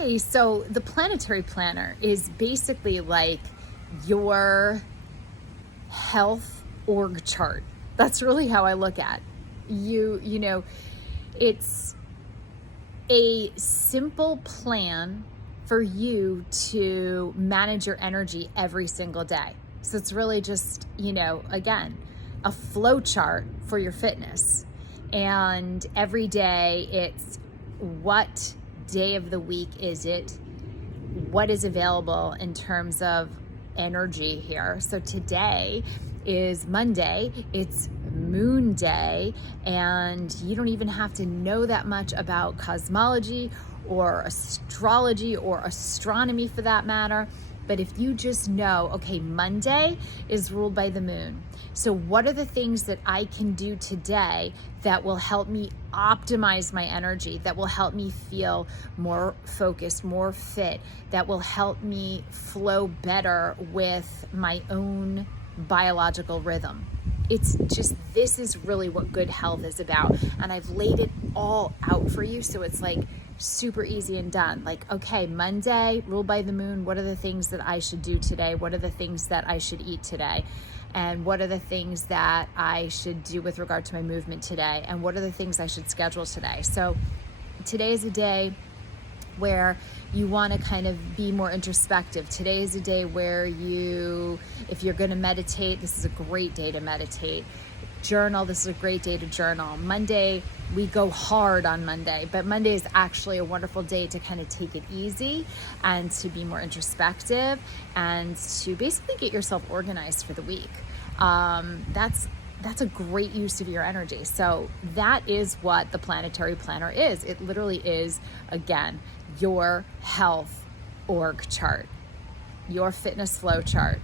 Hey, so the Planetary Planner is basically like your health org chart. That's really how I look at it's a simple plan for you to manage your energy every single day. So it's really just, again, a flow chart for your fitness. And every day it's what day of the week is it? What is available in terms of energy here? So today is Monday, it's Moon Day, and you don't even have to know that much about cosmology or astrology or astronomy for that matter. But if you just know, okay, Monday is ruled by the moon. So what are the things that I can do today that will help me optimize my energy, that will help me feel more focused, more fit, that will help me flow better with my own biological rhythm? It's just, this is really what good health is about. And I've laid it all out for you. So it's like super easy and done. Like, okay, Monday, ruled by the moon. What are the things that I should do today? What are the things that I should eat today? And what are the things that I should do with regard to my movement today? And what are the things I should schedule today? So today is a day where you want to kind of be more introspective. Today is a day where if you're going to meditate, this is a great day to meditate. Journal, this is a great day to journal. Monday, we go hard on Monday, but Monday is actually a wonderful day to kind of take it easy and to be more introspective and to basically get yourself organized for the week. That's a great use of your energy. So that is what the Planetary Planner is. It literally is, again, your health org chart, your fitness flow chart.